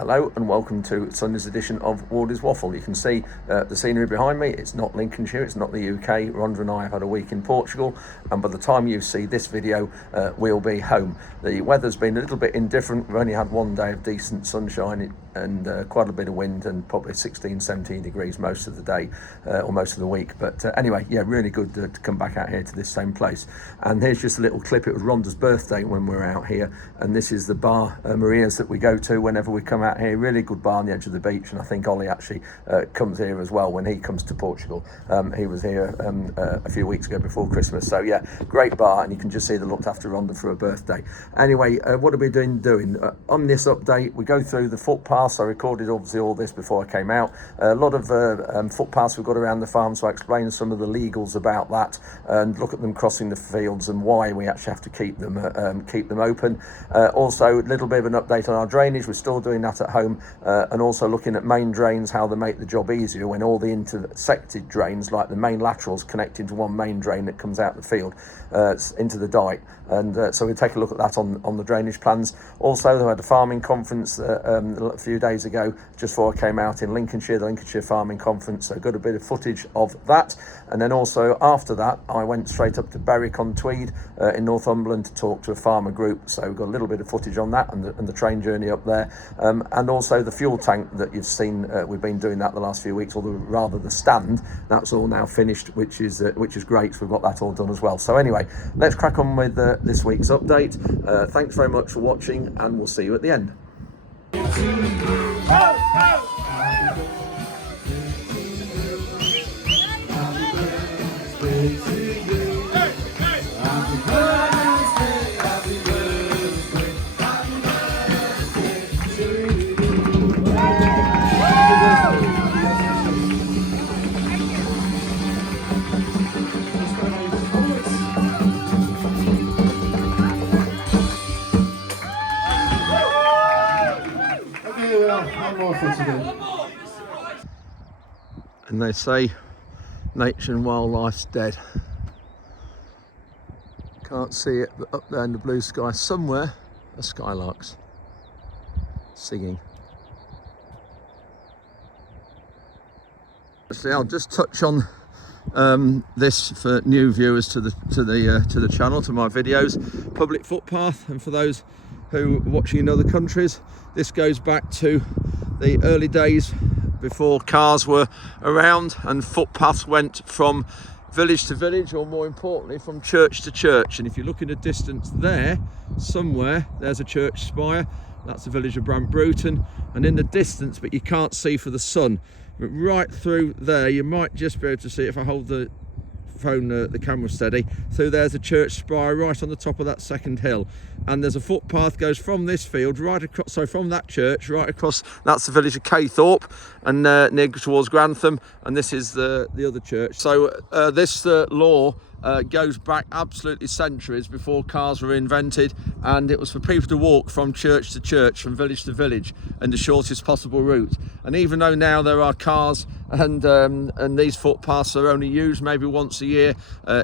Hello and welcome to Sunday's edition of Wardy's Waffle. You can see the scenery behind me. It's not Lincolnshire, it's not the UK. Rhonda and I have had a week in Portugal, and by the time you see this video, we'll be home. The weather's been a little bit indifferent. We've only had one day of decent sunshine and quite a bit of wind, and probably 16-17 degrees most of the day or most of the week. But anyway, yeah, really good to come back out here to this same place. And here's just a little clip. It was Rhonda's birthday when we were out here, and this is the bar Maria's that we go to whenever we come out here. Really good bar on the edge of the beach, and I think Ollie actually comes here as well when he comes to Portugal. He was here a few weeks ago before Christmas. So yeah, great bar, and you can just see they looked after Rhonda for her birthday. Anyway, what are we doing? On this update, we go through the footpaths. I recorded obviously all this before I came out. A lot of footpaths we've got around the farm, so I explain some of the legals about that and look at them crossing the fields and why we actually have to keep them open. Also, a little bit of an update on our drainage. We're still doing that at home, and also looking at main drains, how they make the job easier when all the intersected drains, like the main laterals, connect into one main drain that comes out the field into the dike. And so we take a look at that on the drainage plans. Also, we had a farming conference a few days ago, just before I came out in Lincolnshire, the Lincolnshire Farming Conference. So got a bit of footage of that. And then also after that, I went straight up to Berwick-on-Tweed in Northumberland to talk to a farmer group. So we've got a little bit of footage on that and the train journey up there. And also the fuel tank that you've seen, we've been doing that the last few weeks, or rather the stand. That's all now finished, which is great. So we've got that all done as well. So anyway, let's crack on with this week's update. Thanks very much for watching, and we'll see you at the end. And they say nature and wildlife's dead. Can't see it, but up there in the blue sky somewhere are skylarks singing. Actually, I'll just touch on this for new viewers to the channel, to my videos. Public footpath, and for those who are watching in other countries, this goes back to the early days before cars were around, and footpaths went from village to village, or more importantly from church to church. And if you look in the distance there, somewhere there's a church spire. That's the village of Brantbruton, and in the distance, but you can't see for the sun, but right through there, you might just be able to see if I hold the phone, the camera steady. So there's a church spire right on the top of that second hill, and there's a footpath goes from this field right across, so from that church right across. That's the village of Caythorpe, and near towards Grantham, and this is the other church. So this law goes back absolutely centuries before cars were invented, and it was for people to walk from church to church, from village to village, in the shortest possible route. And even though now there are cars and these footpaths are only used maybe once a year,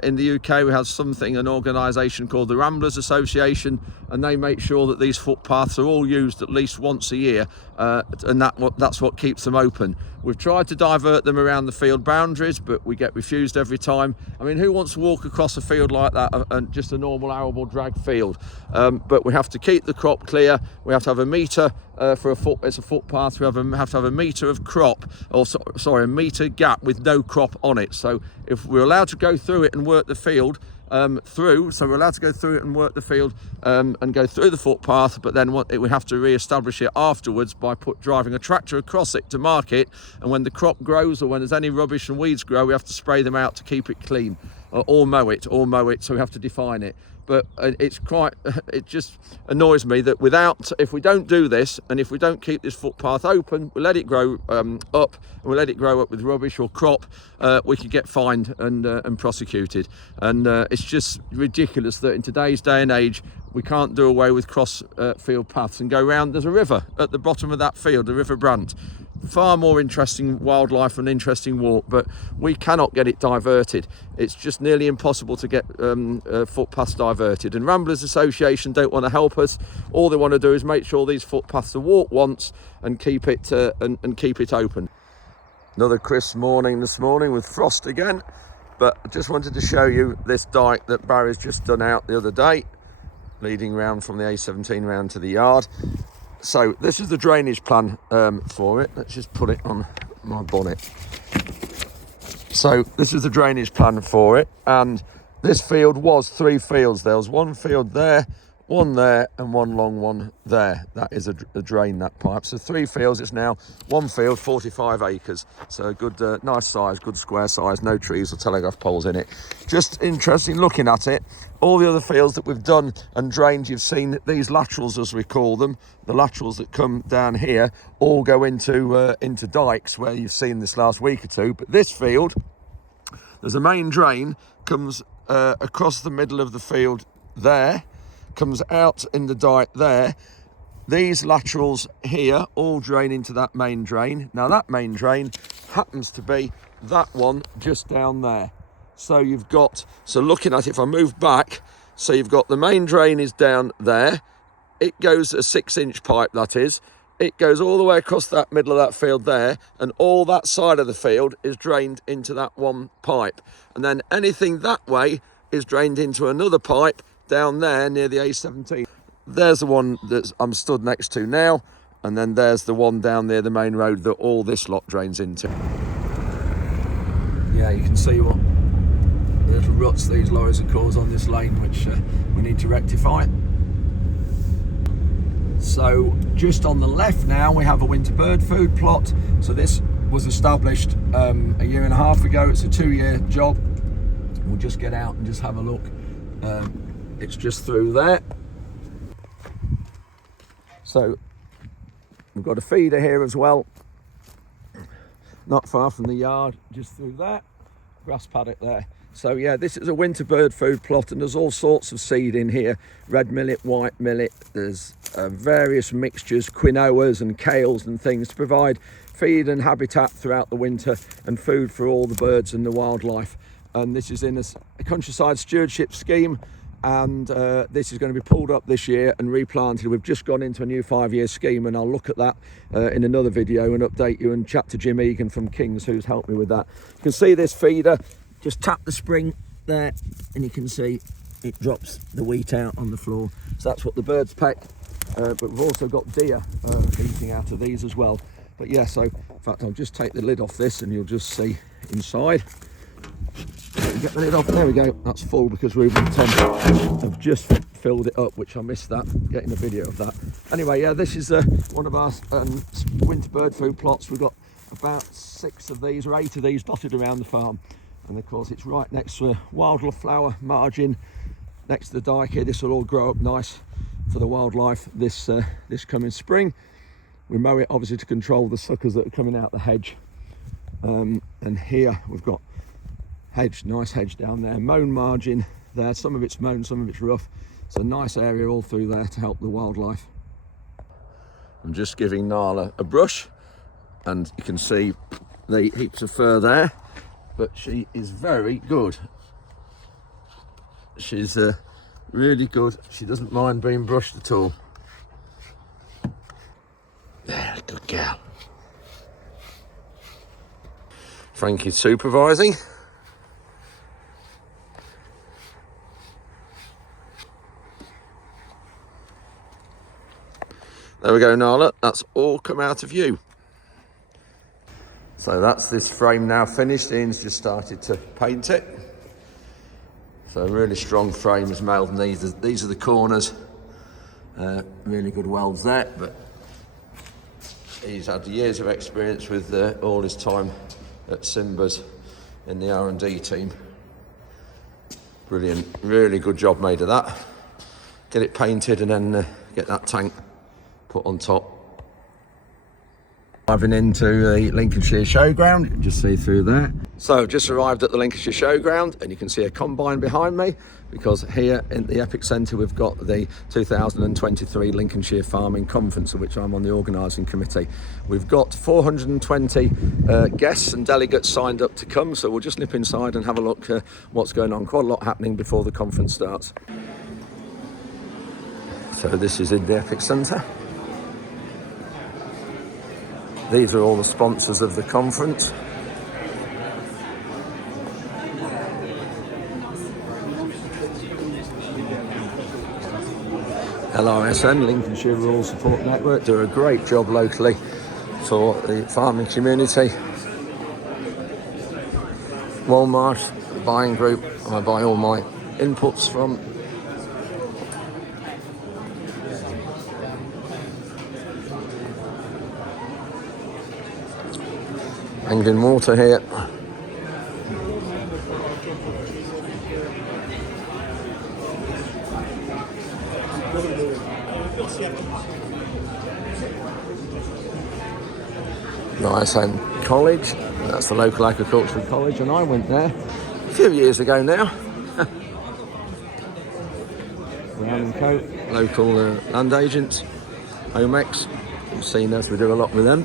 in the UK we have an organisation called the Ramblers Association, and they make sure that these footpaths are all used at least once a year, and that's what keeps them open. We've tried to divert them around the field boundaries, but we get refused every time. I mean, who wants to walk across a field like that, and just a normal arable drag field? But we have to keep the crop clear. We have to have a metre for it's a footpath. We have to have a metre of crop, or sorry, a metre gap with no crop on it. So if we're allowed to go through it and work the field so we're allowed to go through it and work the field and go through the footpath, but then we have to re-establish it afterwards by driving a tractor across it to mark it. And when the crop grows, or when there's any rubbish and weeds grow, we have to spray them out to keep it clean, or mow it, so we have to define it. But it just annoys me that if we don't do this, and if we don't keep this footpath open, we let it grow up, and we let it grow up with rubbish or crop, we could get fined and prosecuted. And it's just ridiculous that in today's day and age we can't do away with cross field paths and go round. There's a river at the bottom of that field, the River Brant. far more interesting wildlife and interesting walk, but we cannot get it diverted. It's just nearly impossible to get footpaths diverted, and Ramblers Association don't want to help us. All they want to do is make sure these footpaths are walked once and keep it keep it open. Another crisp morning this morning with frost again, but I just wanted to show you this dike that Barry's just done out the other day, leading round from the A17 round to the yard. So this is the drainage plan for it. Let's just put it on my bonnet. So this is the drainage plan for it, and this field was 3 fields. There was 1 field there, 1 there, and 1 long one there. That is a drain, that pipe. So 3 fields. It's now 1 field, 45 acres. So a good, nice size, good square size. No trees or telegraph poles in it. Just interesting looking at it. All the other fields that we've done and drained, you've seen these laterals, as we call them, the laterals that come down here, all go into dikes, where you've seen this last week or two. But this field, there's a main drain, comes across the middle of the field there, comes out in the dike there. These laterals here all drain into that main drain. Now that main drain happens to be that one just down there. So you've got, so looking at it, if I move back, so you've got the main drain is down there. It goes a 6-inch pipe, that is. It goes all the way across that middle of that field there, and all that side of the field is drained into that one pipe. And then anything that way is drained into another pipe down there near the A17. There's the one that I'm stood next to now, and then there's the one down near the main road that all this lot drains into. Yeah, you can see what little ruts these lorries have caused on this lane, which we need to rectify. So just on the left now we have a winter bird food plot. So this was established a 1.5 years ago. It's a 2-year job. We'll just get out and just have a look. It's just through there. So we've got a feeder here as well, not far from the yard, just through there, grass paddock there. So yeah, this is a winter bird food plot, and there's all sorts of seed in here. Red millet, white millet, there's various mixtures, quinoas and kales and things to provide feed and habitat throughout the winter, and food for all the birds and the wildlife. And this is in a countryside stewardship scheme, and this is going to be pulled up this year and replanted. We've just gone into a new 5-year scheme, and I'll look at that in another video and update you and chat to Jim Egan from Kings, who's helped me with that. You can see this feeder. Just tap the spring there and you can see it drops the wheat out on the floor. So that's what the birds peck, but we've also got deer eating out of these as well. But yeah, so in fact I'll just take the lid off this and you'll just see inside. Get the lid off, there we go, that's full because Ruben and Tom have just filled it up, which I missed that, getting a video of that. Anyway, yeah, this is one of our winter bird food plots. We've got about 6 of these or 8 of these dotted around the farm. And of course it's right next to a wildflower margin next to the dike here. This will all grow up nice for the wildlife this coming spring. We mow it obviously to control the suckers that are coming out the hedge. And here we've got hedge, nice hedge down there, mown margin there. Some of it's mown, some of it's rough. It's a nice area all through there to help the wildlife. I'm just giving Nala a brush, and you can see the heaps of fur there. But she is very good. She's really good. She doesn't mind being brushed at all. There, good girl. Frankie's supervising. There we go, Nala. That's all come out of you. So that's this frame now finished. Ian's just started to paint it. So a really strong frame is made, and these are the corners. Really good welds there, but he's had years of experience with all his time at Simba's in the R&D team. Brilliant, really good job made of that. Get it painted and then get that tank put on top. Driving into the Lincolnshire Showground, you can just see through there. So I've just arrived at the Lincolnshire Showground, and you can see a combine behind me, because here in the epicentre we've got the 2023 Lincolnshire Farming Conference, of which I'm on the organising committee. We've got 420 guests and delegates signed up to come, so we'll just nip inside and have a look what's going on. Quite a lot happening before the conference starts. So this is in the epicentre. These are all the sponsors of the conference. LRSN, Lincolnshire Rural Support Network, do a great job locally for the farming community. Walmart, the buying group, I buy all my inputs from. Hanging water here. Ryesham College, that's the local agricultural college, and I went there a few years ago now. Brown & Co, local land agents, Homex, you've seen us, we do a lot with them.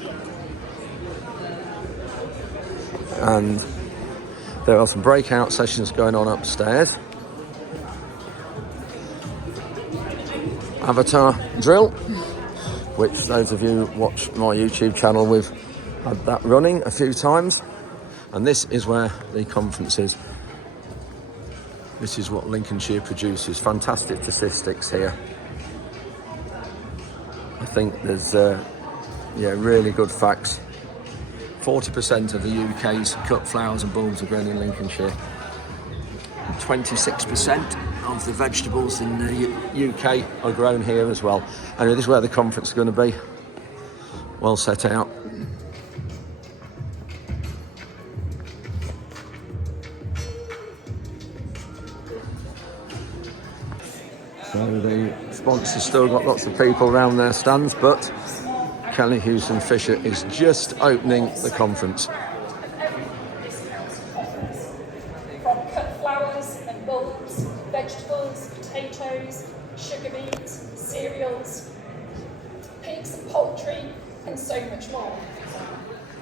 And there are some breakout sessions going on upstairs. Avatar drill, which those of you who watch my YouTube channel, we've had that running a few times. And this is where the conference is. This is what Lincolnshire produces. Fantastic statistics here. I think there's really good facts. 40% of the UK's cut flowers and bulbs are grown in Lincolnshire. And 26% of the vegetables in the UK are grown here as well. Anyway, this is where the conference is going to be. Well set out. So the sponsors still got lots of people around their stands, but Kelly Hewson Fisher is just opening the conference. From cut flowers and bulbs, vegetables, potatoes, sugar beets, cereals, pigs and poultry, and so much more.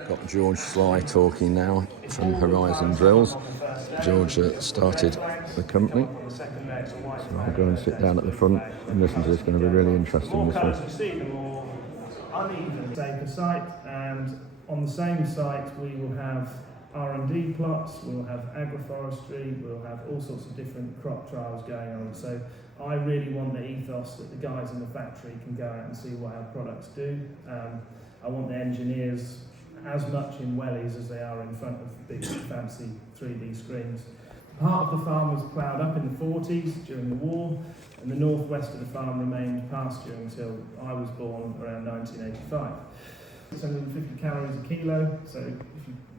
Got George Sly talking now from Horizon Drills. George started the company. So I'll go and sit down at the front and listen to this. It's going to be really interesting, this one. Uneven take a site, and on the same site we will have R&D plots, we'll have agroforestry, we'll have all sorts of different crop trials going on. So I really want the ethos that the guys in the factory can go out and see what our products do. I want the engineers as much in wellies as they are in front of big fancy 3D screens. Part of the farm was ploughed up in the 40s during the war, and the northwest of the farm remained pasture until I was born around 1985. 650 calories a kilo, so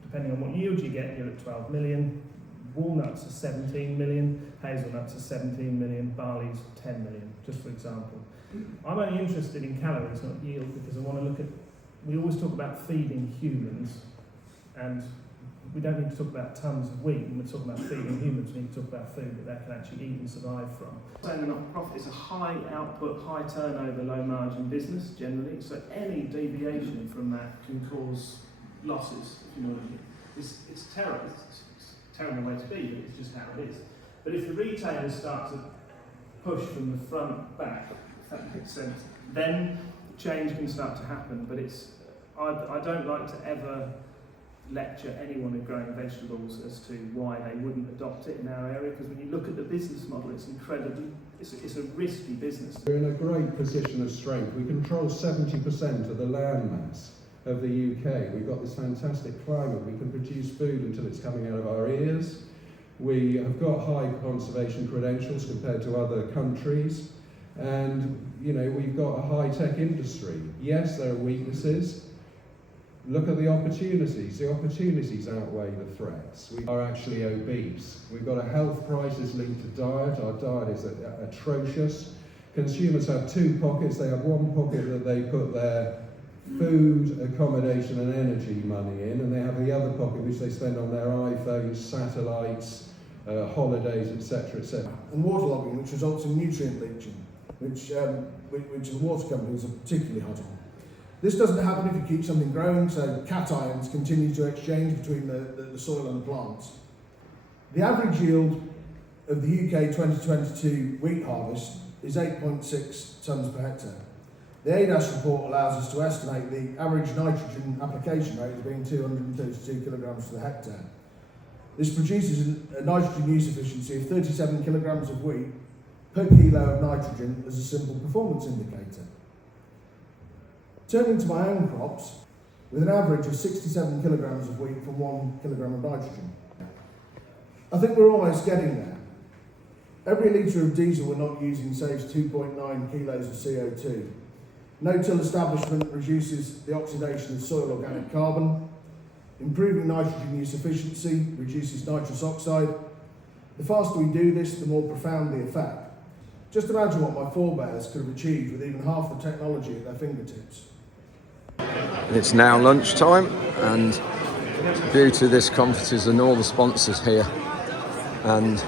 depending on what yield you get, you're at 12 million. Walnuts are 17 million, hazelnuts are 17 million, barley's 10 million, just for example. I'm only interested in calories, not yield, because I want to look at, we always talk about feeding humans, and we don't need to talk about tons of wheat. When we're talking about feeding humans, we need to talk about food that they can actually eat and survive from. So the not-for-profit is a high output, high turnover, low margin business generally. So any deviation from that can cause losses, if you know what I mean. It's terrible. It's a terrible way to be, but it's just how it is. But if the retailers start to push from the front back, if that makes sense, then change can start to happen. But I don't like to ever lecture anyone who's growing vegetables as to why they wouldn't adopt it in our area, because when you look at the business model, it's incredibly, it's a risky business. We're in a great position of strength. We control 70% of the land mass of the UK. We've got this fantastic climate. We can produce food until it's coming out of our ears. We have got high conservation credentials compared to other countries. And, you know, we've got a high-tech industry. Yes, there are weaknesses. Look at the opportunities. The opportunities outweigh the threats. We are actually obese. We've got a health crisis linked to diet. Our diet is atrocious. Consumers have two pockets. They have one pocket that they put their food, accommodation and energy money in, and they have the other pocket which they spend on their iPhones, satellites, holidays, etc., etc. And waterlogging, which results in nutrient leaching, which the water companies are particularly hot on. This doesn't happen if you keep something growing, so cations continue to exchange between the soil and the plants. The average yield of the UK 2022 wheat harvest is 8.6 tonnes per hectare. The ADAS report allows us to estimate the average nitrogen application rate as being 232 kilograms per hectare. This produces a nitrogen use efficiency of 37 kilograms of wheat per kilo of nitrogen as a simple performance indicator. Turning to my own crops, with an average of 67 kilograms of wheat from 1 kilogram of nitrogen. I think we're almost getting there. Every litre of diesel we're not using saves 2.9 kilos of CO2. No-till establishment reduces the oxidation of soil organic carbon. Improving nitrogen use efficiency reduces nitrous oxide. The faster we do this, the more profound the effect. Just imagine what my forebears could have achieved with even half the technology at their fingertips. It's now lunchtime, and the beauty of this conference is and all the sponsors here, and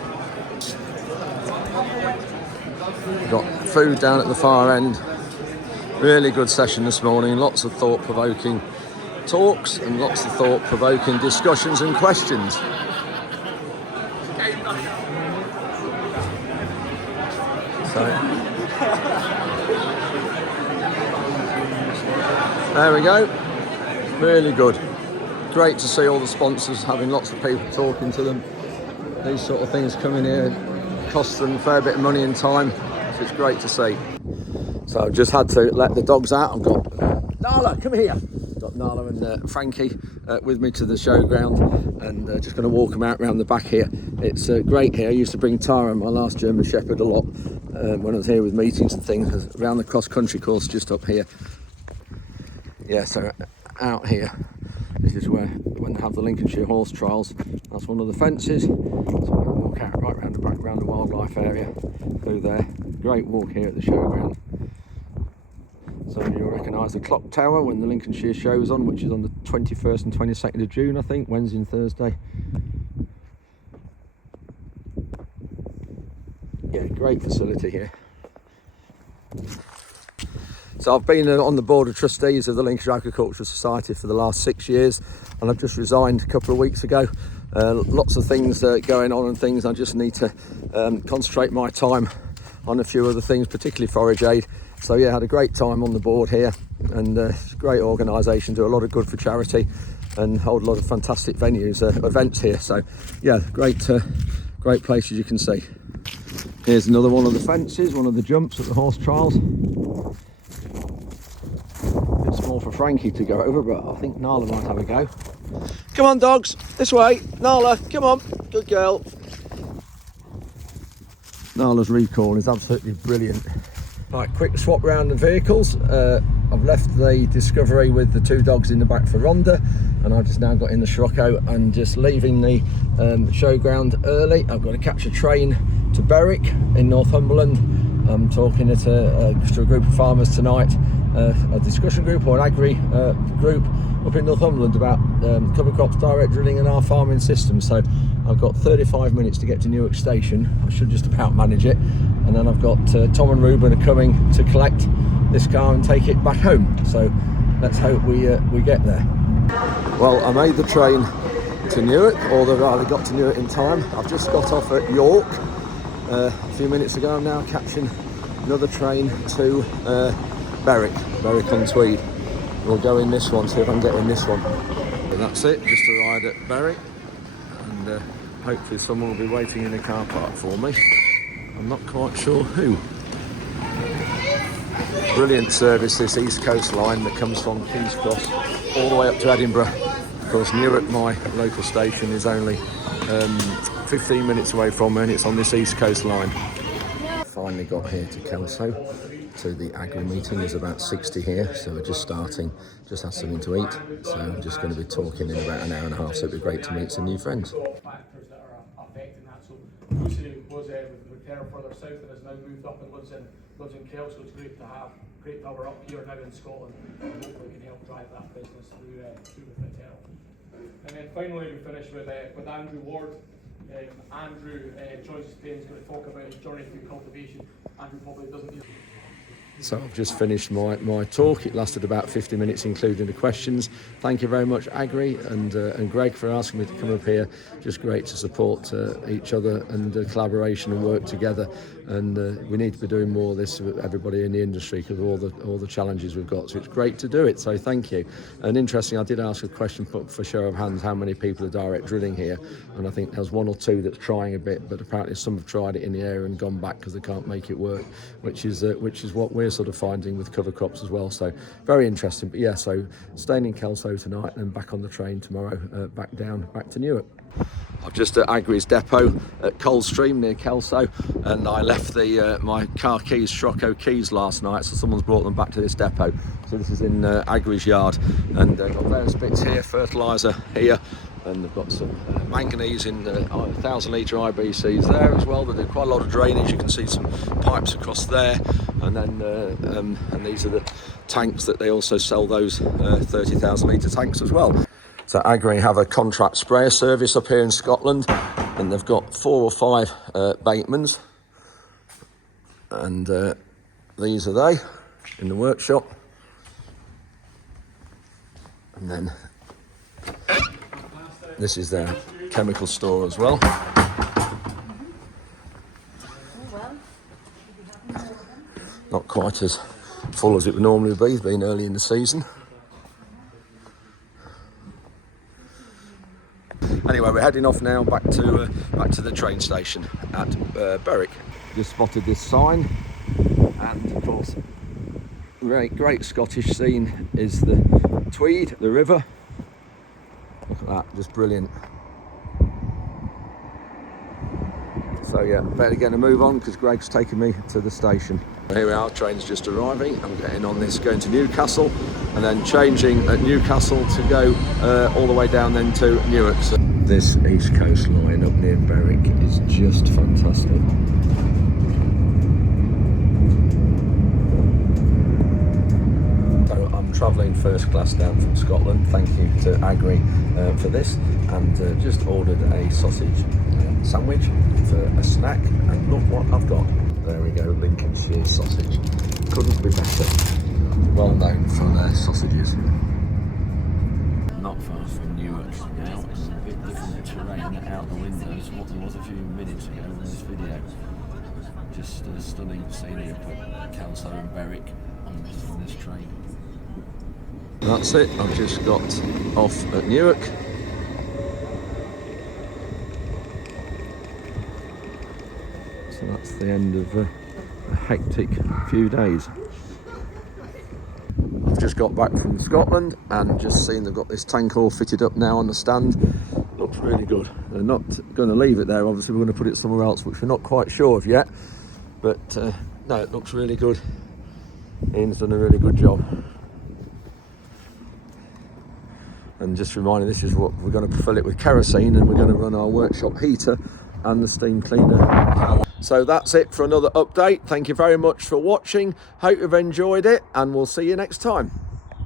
we've got food down at the far end. Really good session this morning, lots of thought-provoking talks and lots of thought-provoking discussions and questions. So, there we go, really good. Great to see all the sponsors, having lots of people talking to them. These sort of things coming here cost them a fair bit of money and time, so it's great to see. So I've just had to let the dogs out. I've got Nala, come here. Got Nala and Frankie with me to the showground, and just going to walk them out around the back here. It's great here. I used to bring Tara, my last German Shepherd, a lot when I was here with meetings and things, around the cross-country course just up here. Yeah, so out here, this is where, when they have the Lincolnshire horse trials, that's one of the fences. So I'm going to walk out right round the back, around the wildlife area, through there. Great walk here at the showground. Some of you will recognise the clock tower when the Lincolnshire show's on, which is on the 21st and 22nd of June, I think, Wednesday and Thursday. Yeah, great facility here. So I've been on the board of trustees of the Lincolnshire Agricultural Society for the last 6 years, and I've just resigned a couple of weeks ago. Lots of things going on and things. I just need to concentrate my time on a few other things, particularly forage aid. So yeah, had a great time on the board here, and it's a great organisation, do a lot of good for charity and hold a lot of fantastic venues, events here. So yeah, great place, as you can see. Here's another one of the fences, one of the jumps at the horse trials. Bit small for Frankie to go over, but I think Nala might have a go. Come on dogs, this way. Nala, come on, good girl. Nala's recall is absolutely brilliant. Right, quick swap round the vehicles. I've left the Discovery with the two dogs in the back for Rhonda, and I've just now got in the Scirocco and just leaving the showground early. I've got to catch a train to Berwick in Northumberland. I'm talking at just a group of farmers tonight, a discussion group or an agri group up in Northumberland about cover crops, direct drilling and our farming system. So I've got 35 minutes to get to Newark Station. I should just about manage it. And then I've got Tom and Ruben are coming to collect this car and take it back home. So let's hope we get there. Well, I made the train to Newark, or rather got to Newark in time. I've just got off at York a few minutes ago. I'm now catching another train to Berwick on Tweed. We'll go in this one, see if I can get in this one. And that's it, just a ride at Berwick, and hopefully someone will be waiting in the car park for me. I'm not quite sure who. Brilliant service, this East Coast line that comes from King's Cross all the way up to Edinburgh. Of course, Newark, my local station, is only 15 minutes away from me, and it's on this East Coast line. Finally got here to Kelso, to the agri meeting. There's about 60 here, so we're just starting, just had something to eat. So I'm just going to be talking in about an hour and a half, so it'd be great to meet some new friends. Factors that are affecting that. So Lucy was with Terra further south and has now moved up and lives in Kelso. It's great to have her up here now in Scotland, and hopefully can help drive that business through the Footpath. And then finally we finish with Andrew Ward. Andrew joins us today and is going to talk about his journey through cultivation. Andrew probably doesn't use. So I've just finished my talk. It lasted about 50 minutes, including the questions. Thank you very much, Agri and Greg, for asking me to come up here. Just great to support each other and collaboration and work together. And we need to be doing more of this with everybody in the industry because of all the challenges we've got. So it's great to do it. So thank you. And interesting, I did ask a question for show of hands, how many people are direct drilling here? And I think there's one or two that's trying a bit, but apparently some have tried it in the area and gone back because they can't make it work, which is what we're sort of finding with cover crops as well. So very interesting. But yeah, so staying in Kelso tonight and back on the train tomorrow, back to Newark. I'm just at Agri's depot at Coldstream near Kelso, and I left my car keys, Scirocco keys, last night, so someone's brought them back to this depot. So this is in Agri's yard, and they've got various bits here, fertiliser here, and they've got some manganese in 1,000 litre IBCs there as well. They do quite a lot of drainage. You can see some pipes across there, and then and these are the tanks that they also sell, those 30,000 litre tanks as well. So Agri have a contract sprayer service up here in Scotland, and they've got 4 or 5 Batemans, and these are they in the workshop, and then this is their chemical store as well. Not quite as full as it would normally be, being early in the season. Anyway, we're heading off now back to the train station at Berwick. Just spotted this sign, and of course, great Scottish scene is the Tweed, the river. Look at that, just brilliant. So yeah, better get a move on because Greg's taking me to the station. Here we are, train's just arriving. I'm getting on this, going to Newcastle, and then changing at Newcastle to go all the way down then to Newark. So this East Coast line up near Berwick is just fantastic. So I'm travelling first class down from Scotland. Thank you to Agri for this, and just ordered a sausage sandwich for a snack, and look what I've got. There we go, Lincolnshire sausage. Couldn't be better. Well known for their sausages. Not far from Newark now, and a bit different terrain out the windows what there was a few minutes ago in this video. Just stunning scenery up at Kelso and Berwick on this train. That's it, I've just got off at Newark. So that's the end of a hectic few days. I've just got back from Scotland and just seen they've got this tank all fitted up now on the stand. Looks really good. They're not going to leave it there, obviously we're going to put it somewhere else, which we're not quite sure of yet. But no, it looks really good. Ian's done a really good job. And just reminding, this is what we're going to fill it with kerosene, and we're going to run our workshop heater and the steam cleaner power. So that's it for another update. Thank you very much for watching. Hope you've enjoyed it, and we'll see you next time.